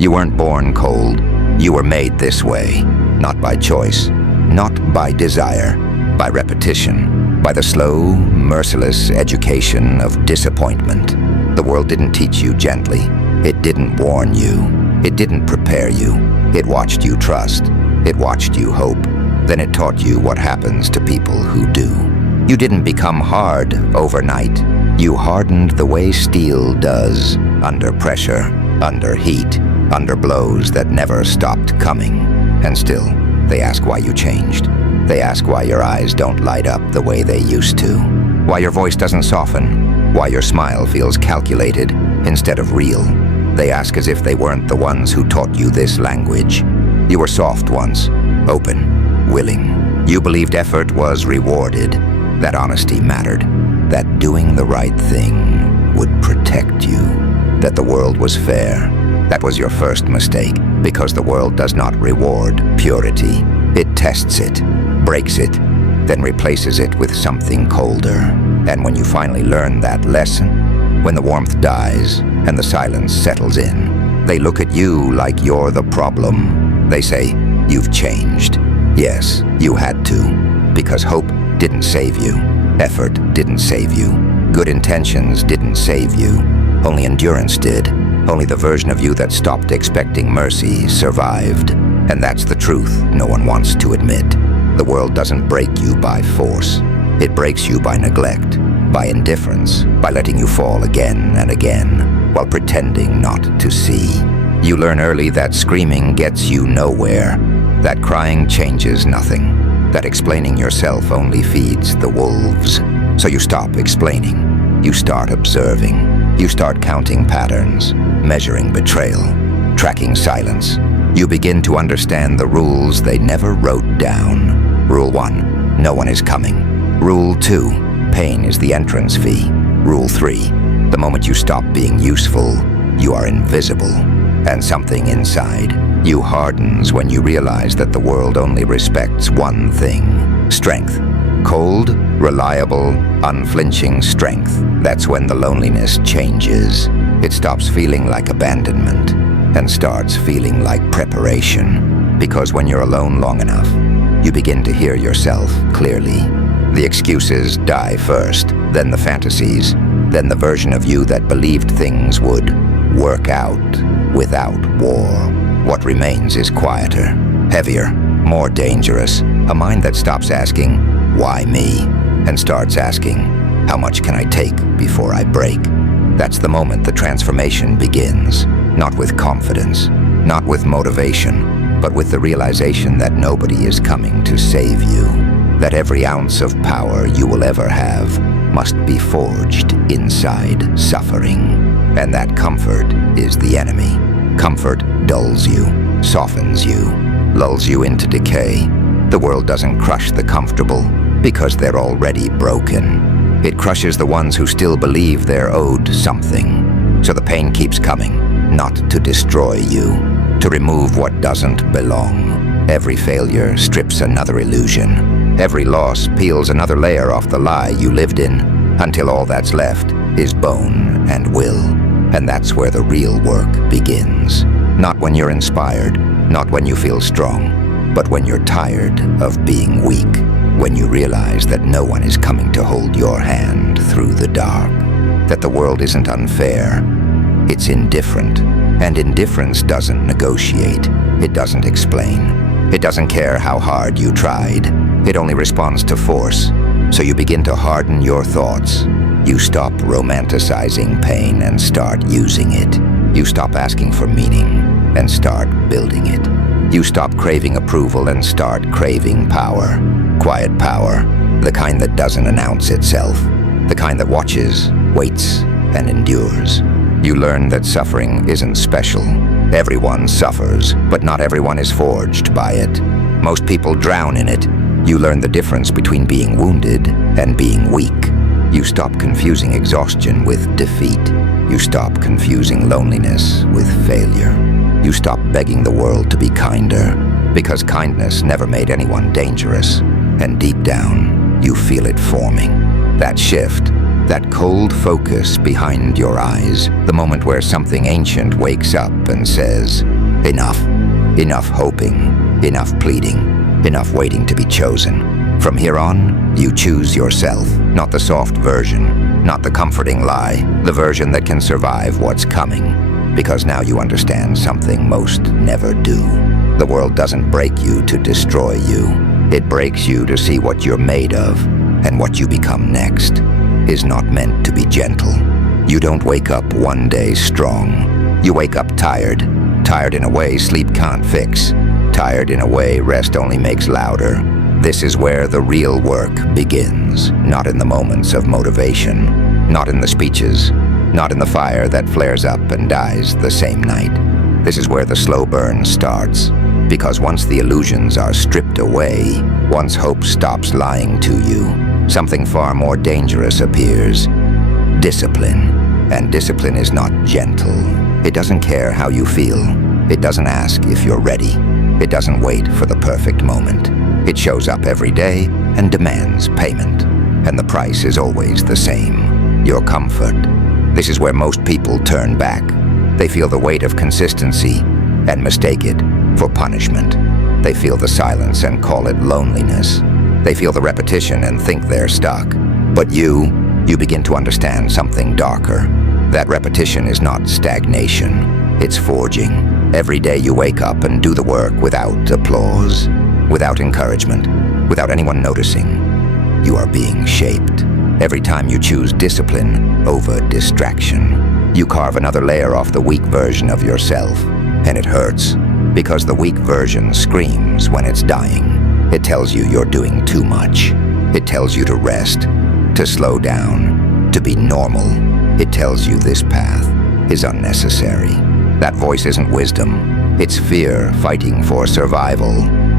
You weren't born cold. You were made this way, not by choice, not by desire, by repetition, by the slow, merciless education of disappointment. The world didn't teach you gently. It didn't warn you. It didn't prepare you. It watched you trust. It watched you hope. Then it taught you what happens to people who do. You didn't become hard overnight. You hardened the way steel does, under pressure, under heat, under blows that never stopped coming. And still, they ask why you changed. They ask why your eyes don't light up the way they used to. Why your voice doesn't soften. Why your smile feels calculated instead of real. They ask as if they weren't the ones who taught you this language. You were soft once, open, willing. You believed effort was rewarded, that honesty mattered, that doing the right thing would protect you, that the world was fair. That was your first mistake, because the world does not reward purity. It tests it, breaks it, then replaces it with something colder. And when you finally learn that lesson, when the warmth dies and the silence settles in, they look at you like you're the problem. They say, you've changed. Yes, you had to, because hope didn't save you. Effort didn't save you. Good intentions didn't save you. Only endurance did. Only the version of you that stopped expecting mercy survived. And that's the truth no one wants to admit. The world doesn't break you by force. It breaks you by neglect, by indifference, by letting you fall again and again, while pretending not to see. You learn early that screaming gets you nowhere, that crying changes nothing, that explaining yourself only feeds the wolves. So you stop explaining. You start observing. You start counting patterns, measuring betrayal, tracking silence. You begin to understand the rules they never wrote down. Rule 1, no one is coming. Rule 2, pain is the entrance fee. Rule 3, the moment you stop being useful, you are invisible. And something inside you hardens when you realize that the world only respects one thing: strength. Cold, reliable, unflinching strength. That's when the loneliness changes. It stops feeling like abandonment and starts feeling like preparation. Because when you're alone long enough, you begin to hear yourself clearly. The excuses die first, then the fantasies, then the version of you that believed things would work out without war. What remains is quieter, heavier, more dangerous. A mind that stops asking, why me? And starts asking, how much can I take before I break? That's the moment the transformation begins. Not with confidence, not with motivation, but with the realization that nobody is coming to save you. That every ounce of power you will ever have must be forged inside suffering. And that comfort is the enemy. Comfort dulls you, softens you, lulls you into decay. The world doesn't crush the comfortable because they're already broken. It crushes the ones who still believe they're owed something. So the pain keeps coming, not to destroy you, to remove what doesn't belong. Every failure strips another illusion. Every loss peels another layer off the lie you lived in, until all that's left is bone and will. And that's where the real work begins. Not when you're inspired, not when you feel strong, but when you're tired of being weak. When you realize that no one is coming to hold your hand through the dark. That the world isn't unfair, it's indifferent. And indifference doesn't negotiate. It doesn't explain. It doesn't care how hard you tried. It only responds to force. So you begin to harden your thoughts. You stop romanticizing pain and start using it. You stop asking for meaning and start building it. You stop craving approval and start craving power. Quiet power, the kind that doesn't announce itself, the kind that watches, waits, and endures. You learn that suffering isn't special. Everyone suffers, but not everyone is forged by it. Most people drown in it. You learn the difference between being wounded and being weak. You stop confusing exhaustion with defeat. You stop confusing loneliness with failure. You stop begging the world to be kinder, because kindness never made anyone dangerous. And deep down, you feel it forming. That shift, That cold focus behind your eyes, the moment where something ancient wakes up and says, enough. Enough hoping, enough pleading, enough waiting to be chosen. From here on, you choose yourself, not the soft version, not the comforting lie, the version that can survive what's coming. Because now you understand something most never do. The world doesn't break you to destroy you. It breaks you to see what you're made of, and what you become next is not meant to be gentle. You don't wake up one day strong. You wake up tired. Tired in a way sleep can't fix. Tired in a way rest only makes louder. This is where the real work begins. Not in the moments of motivation. Not in the speeches. Not in the fire that flares up and dies the same night. This is where the slow burn starts. Because once the illusions are stripped away, once hope stops lying to you, something far more dangerous appears. Discipline. And discipline is not gentle. It doesn't care how you feel. It doesn't ask if you're ready. It doesn't wait for the perfect moment. It shows up every day and demands payment. And the price is always the same. Your comfort. This is where most people turn back. They feel the weight of consistency and mistake it for punishment. They feel the silence and call it loneliness. They feel the repetition and think they're stuck. But you begin to understand something darker. That repetition is not stagnation. It's forging. Every day you wake up and do the work without applause, without encouragement, without anyone noticing. You are being shaped. Every time you choose discipline over distraction, you carve another layer off the weak version of yourself. And it hurts, because the weak version screams when it's dying. It tells you you're doing too much. It tells you to rest, to slow down, to be normal. It tells you this path is unnecessary. That voice isn't wisdom. It's fear fighting for survival.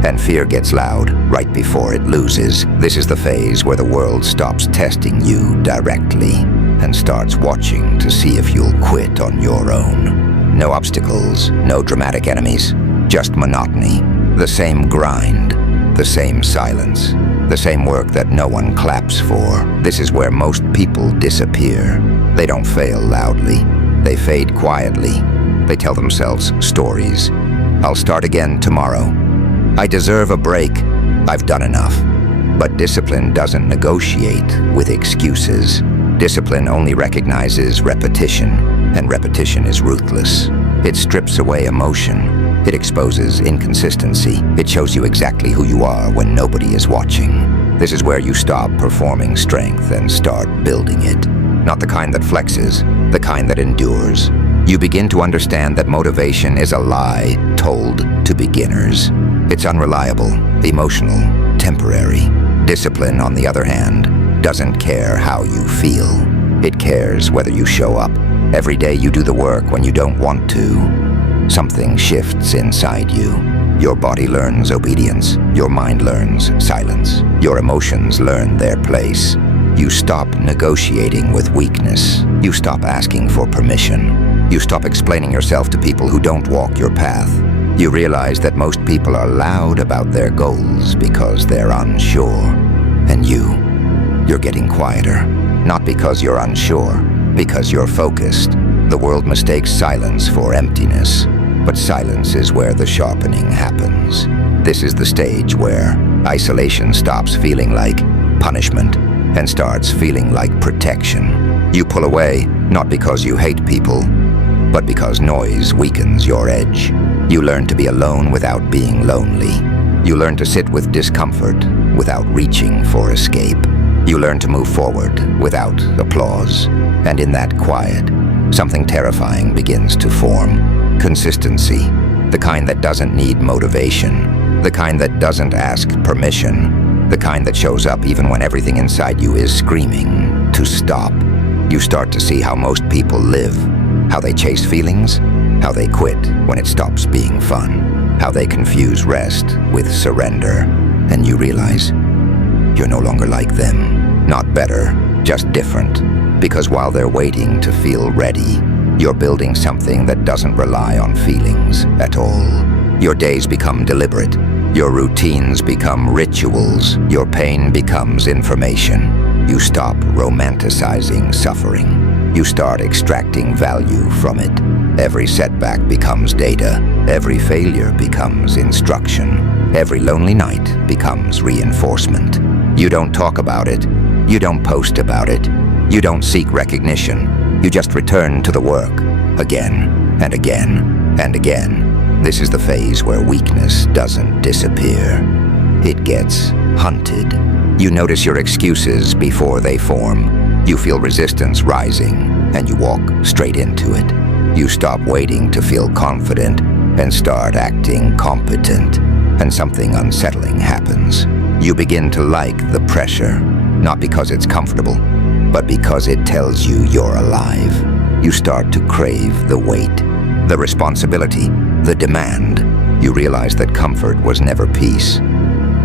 And fear gets loud right before it loses. This is the phase where the world stops testing you directly and starts watching to see if you'll quit on your own. No obstacles, no dramatic enemies, just monotony. The same grind, the same silence, the same work that no one claps for. This is where most people disappear. They don't fail loudly. They fade quietly. They tell themselves stories. I'll start again tomorrow. I deserve a break. I've done enough. But discipline doesn't negotiate with excuses. Discipline only recognizes repetition, and repetition is ruthless. It strips away emotion. It exposes inconsistency. It shows you exactly who you are when nobody is watching. This is where you stop performing strength and start building it. Not the kind that flexes, the kind that endures. You begin to understand that motivation is a lie told to beginners. It's unreliable, emotional, temporary. Discipline, on the other hand, doesn't care how you feel. It cares whether you show up. Every day you do the work when you don't want to. Something shifts inside you. Your body learns obedience. Your mind learns silence. Your emotions learn their place. You stop negotiating with weakness. You stop asking for permission. You stop explaining yourself to people who don't walk your path. You realize that most people are loud about their goals because they're unsure. And you're getting quieter. Not because you're unsure, because you're focused. The world mistakes silence for emptiness, but silence is where the sharpening happens. This is the stage where isolation stops feeling like punishment and starts feeling like protection. You pull away, not because you hate people, but because noise weakens your edge. You learn to be alone without being lonely. You learn to sit with discomfort without reaching for escape. You learn to move forward without applause. And in that quiet, something terrifying begins to form. Consistency, the kind that doesn't need motivation, the kind that doesn't ask permission, the kind that shows up even when everything inside you is screaming to stop. You start to see how most people live, how they chase feelings, how they quit when it stops being fun, how they confuse rest with surrender, and you realize you're no longer like them. Not better, just different. Because while they're waiting to feel ready, you're building something that doesn't rely on feelings at all. Your days become deliberate. Your routines become rituals. Your pain becomes information. You stop romanticizing suffering. You start extracting value from it. Every setback becomes data. Every failure becomes instruction. Every lonely night becomes reinforcement. You don't talk about it. You don't post about it. You don't seek recognition. You just return to the work, again and again and again. This is the phase where weakness doesn't disappear. It gets hunted. You notice your excuses before they form. You feel resistance rising, and you walk straight into it. You stop waiting to feel confident and start acting competent, and something unsettling happens. You begin to like the pressure, not because it's comfortable, but because it tells you you're alive. You start to crave the weight, the responsibility, the demand. You realize that comfort was never peace.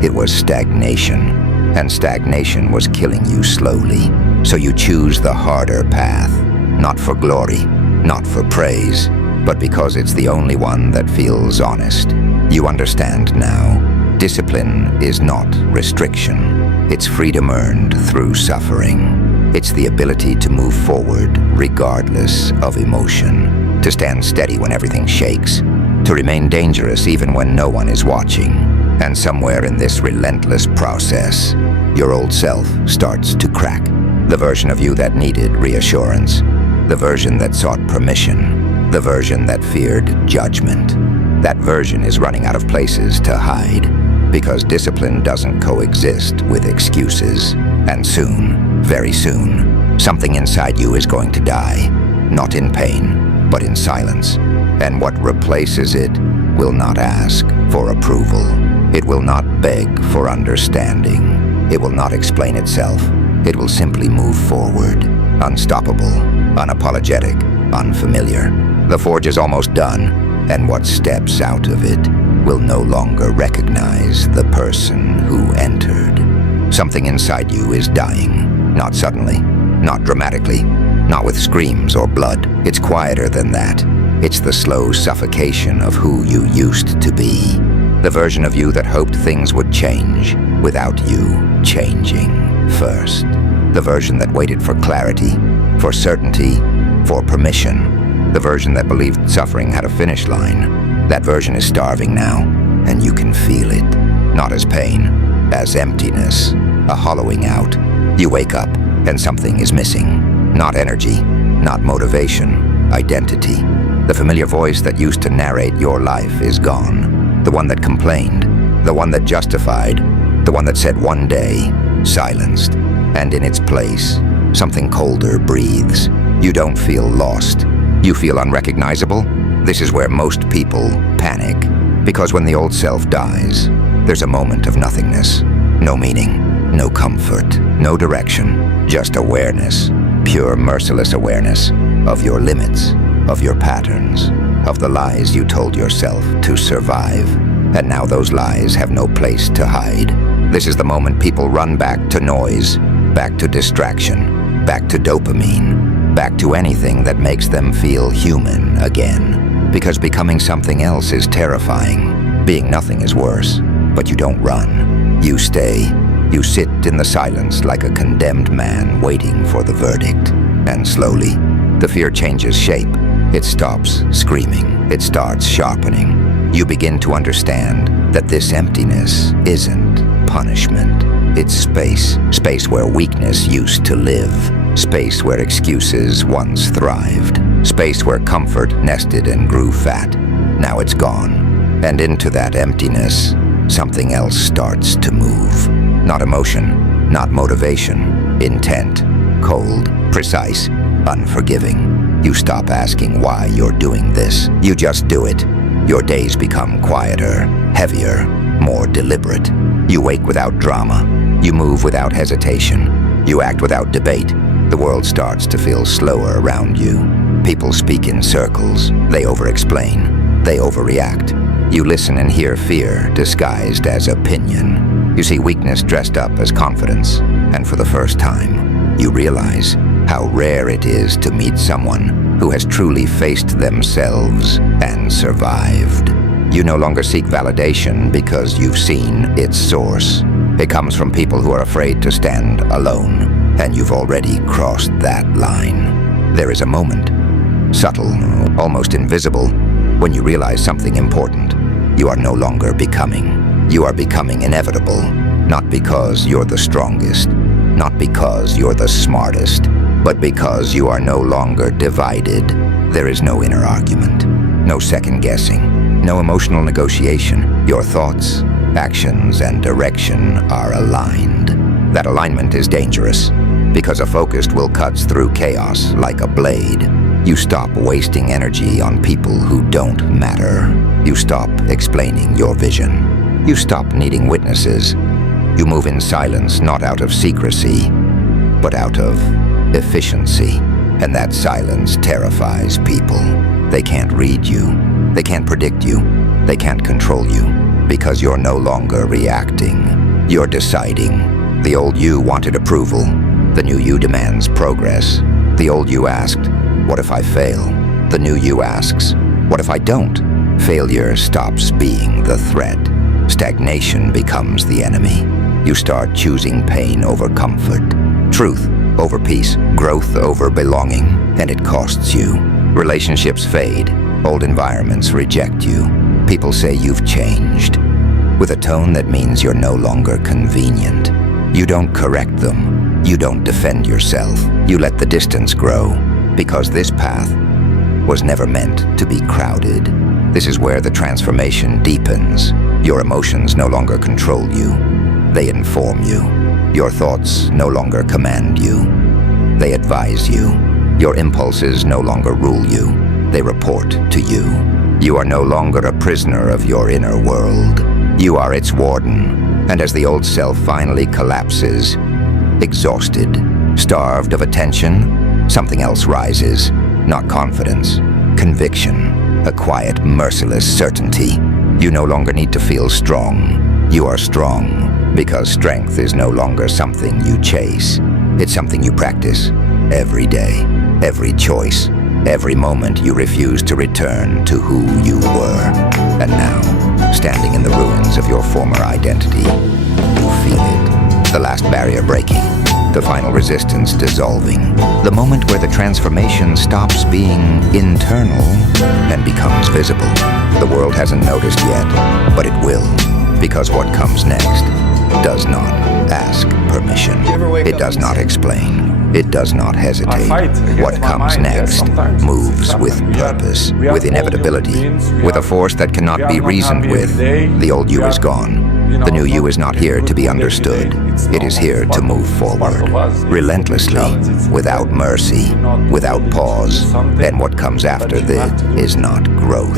It was stagnation, and stagnation was killing you slowly. So you choose the harder path, not for glory, not for praise, but because it's the only one that feels honest. You understand now. Discipline is not restriction. It's freedom earned through suffering. It's the ability to move forward regardless of emotion, to stand steady when everything shakes, to remain dangerous even when no one is watching. And somewhere in this relentless process, your old self starts to crack. The version of you that needed reassurance, the version that sought permission, the version that feared judgment. That version is running out of places to hide, because discipline doesn't coexist with excuses. And soon, very soon, something inside you is going to die, not in pain, but in silence. And what replaces it will not ask for approval. It will not beg for understanding. It will not explain itself. It will simply move forward, unstoppable, unapologetic, unfamiliar. The forge is almost done, and what steps out of it will no longer recognize the person who entered. Something inside you is dying, not suddenly, not dramatically, not with screams or blood. It's quieter than that. It's the slow suffocation of who you used to be. The version of you that hoped things would change without you changing first. The version that waited for clarity, for certainty, for permission. The version that believed suffering had a finish line. That version is starving now, and you can feel it. Not as pain, as emptiness, a hollowing out. You wake up, and something is missing. Not energy, not motivation, identity. The familiar voice that used to narrate your life is gone. The one that complained, the one that justified, the one that said one day, silenced. And in its place, something colder breathes. You don't feel lost. You feel unrecognizable. This is where most people panic, because when the old self dies, there's a moment of nothingness. No meaning, no comfort, no direction, just awareness, pure merciless awareness of your limits, of your patterns, of the lies you told yourself to survive. And now those lies have no place to hide. This is the moment people run back to noise, back to distraction, back to dopamine, back to anything that makes them feel human again. Because becoming something else is terrifying. Being nothing is worse. But you don't run. You stay. You sit in the silence like a condemned man waiting for the verdict. And slowly, the fear changes shape. It stops screaming. It starts sharpening. You begin to understand that this emptiness isn't punishment. It's space. Space where weakness used to live. Space where excuses once thrived. Space where comfort nested and grew fat. Now it's gone. And into that emptiness, something else starts to move. Not emotion, not motivation. Intent. Cold. Precise. Unforgiving. You stop asking why you're doing this. You just do it. Your days become quieter, heavier, more deliberate. You wake without drama. You move without hesitation. You act without debate. The world starts to feel slower around you. People speak in circles. They over-explain. They overreact. You listen and hear fear disguised as opinion. You see weakness dressed up as confidence. And for the first time, you realize how rare it is to meet someone who has truly faced themselves and survived. You no longer seek validation because you've seen its source. It comes from people who are afraid to stand alone. and you've already crossed that line. There is a moment, subtle, almost invisible, when you realize something important. You are no longer becoming. You are becoming inevitable, not because you're the strongest, not because you're the smartest, but because you are no longer divided. There is no inner argument, no second guessing, no emotional negotiation. Your thoughts, actions, and direction are aligned. That alignment is dangerous, because a focused will cuts through chaos like a blade. You stop wasting energy on people who don't matter. You stop explaining your vision. You stop needing witnesses. You move in silence, not out of secrecy, but out of efficiency. And that silence terrifies people. They can't read you. They can't predict you. They can't control you, because you're no longer reacting. You're deciding. The old you wanted approval. The new you demands progress. The old you asked, "What if I fail?" The new you asks, "What if I don't?" Failure stops being the threat. Stagnation becomes the enemy. You start choosing pain over comfort, truth over peace, growth over belonging, and it costs you. Relationships fade. Old environments reject you. People say you've changed, with a tone that means you're no longer convenient. You don't correct them. You don't defend yourself. You let the distance grow, because this path was never meant to be crowded. This is where the transformation deepens. Your emotions no longer control you. They inform you. Your thoughts no longer command you. They advise you. Your impulses no longer rule you. They report to you. You are no longer a prisoner of your inner world. You are its warden. And as the old self finally collapses, exhausted, starved of attention, something else rises. Not confidence, conviction, a quiet, merciless certainty. You no longer need to feel strong. You are strong because strength is no longer something you chase. It's something you practice every day, every choice, every moment you refuse to return to who you were. And now, standing in the ruins of your former identity, you feel it. The last barrier breaking. The final resistance dissolving. The moment where the transformation stops being internal and becomes visible. The world hasn't noticed yet, but it will, because what comes next does not ask permission. It does not explain. It does not hesitate. What comes next moves with purpose, with inevitability, with a force that cannot be reasoned with. The old you is gone. The new you is not here to be understood. It is here to move forward, relentlessly, without mercy, without pause. And what comes after this is not growth.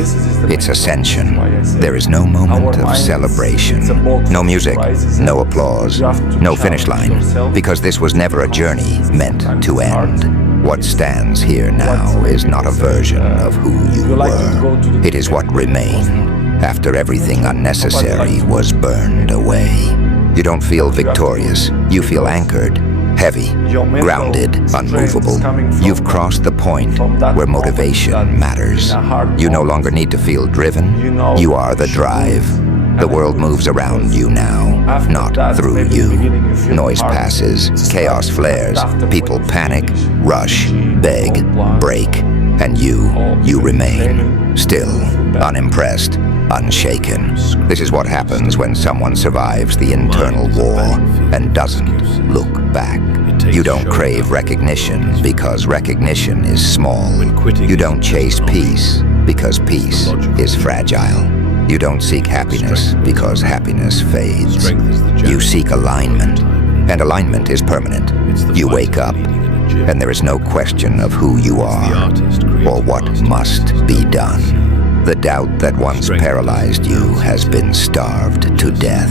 It's ascension. There is no moment of celebration, no music, no applause, no finish line, because this was never a journey meant to end. What stands here now is not a version of who you were. It is what remained after everything unnecessary was burned away. You don't feel victorious. You feel anchored, heavy, grounded, unmovable. You've crossed the point where motivation matters. You no longer need to feel driven. You are the drive. The world moves around you now, not through you. Noise passes, chaos flares, people panic, rush, beg, break, and you remain, still, unimpressed, unshaken. This is what happens when someone survives the internal war and doesn't look back. You don't crave recognition because recognition is small. You don't chase peace because peace is fragile. You don't seek happiness because happiness fades. You seek alignment, and alignment is permanent. You wake up, and there is no question of who you are or what must be done. The doubt that once paralyzed you has been starved to death.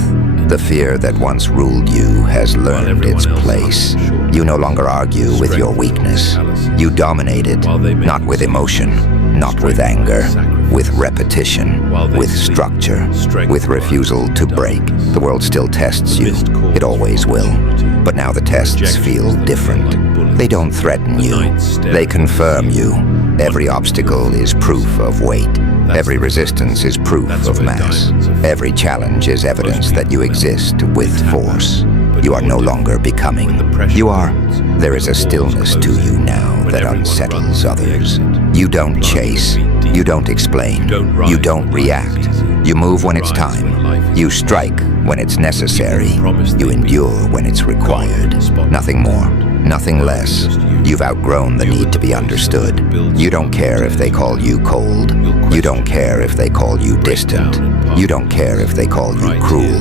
The fear that once ruled you has learned its place. You no longer argue with your weakness. You dominate it, not with emotion, not with anger, with repetition, with structure, with refusal to break. The world still tests you. It always will. But now the tests feel different. They don't threaten you. They confirm you. Every obstacle is proof of weight. Every resistance is proof of mass. Every challenge is evidence that you exist with force. You are no longer becoming. You are. There is a stillness to you now that unsettles others. You don't chase. You don't explain. You don't react. You move when it's time. You strike when it's necessary. You endure when it's required. Nothing more. Nothing less. You've outgrown the need to be understood. You don't care if they call you cold. You don't care if they call you distant. You don't care if they call you cruel.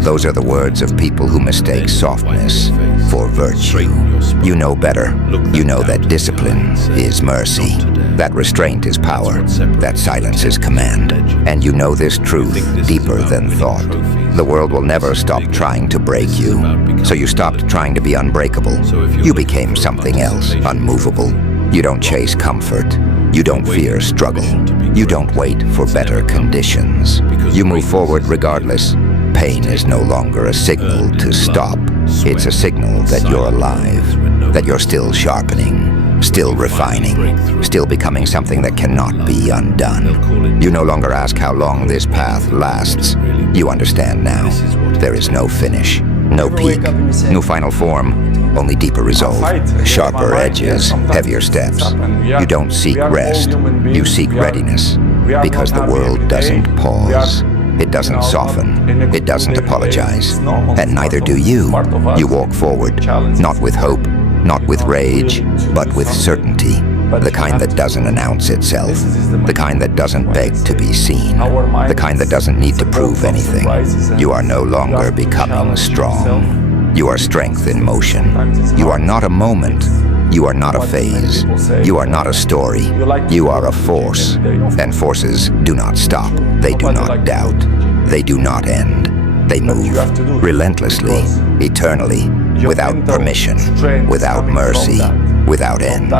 Those are the words of people who mistake softness for virtue. You know better. You know that discipline is mercy. That restraint is power. That silence is command. And you know this truth deeper than thought. The world will never stop trying to break you. So you stopped trying to be unbreakable. You became something else, unmovable. You don't chase comfort. You don't fear struggle. You don't wait for better conditions. You move forward regardless. Pain is no longer a signal to stop. It's a signal that you're alive, that you're still sharpening, still refining, still becoming something that cannot be undone. You no longer ask how long this path lasts. You understand now. There is no finish, no peak, no final form, only deeper resolve, sharper edges, heavier steps. You don't seek rest, you seek readiness, because the world doesn't pause. It doesn't soften, it doesn't apologize, and neither do you. You walk forward, not with hope, not with rage, but with certainty. The kind that doesn't announce itself, the kind that doesn't beg to be seen, the kind that doesn't need to prove anything. You are no longer becoming strong. You are strength in motion. You are not a moment. You are not a phase. You are not a story. You are a force. And forces do not stop. They do not doubt. They do not end. They move relentlessly, eternally, without permission, without mercy, without end.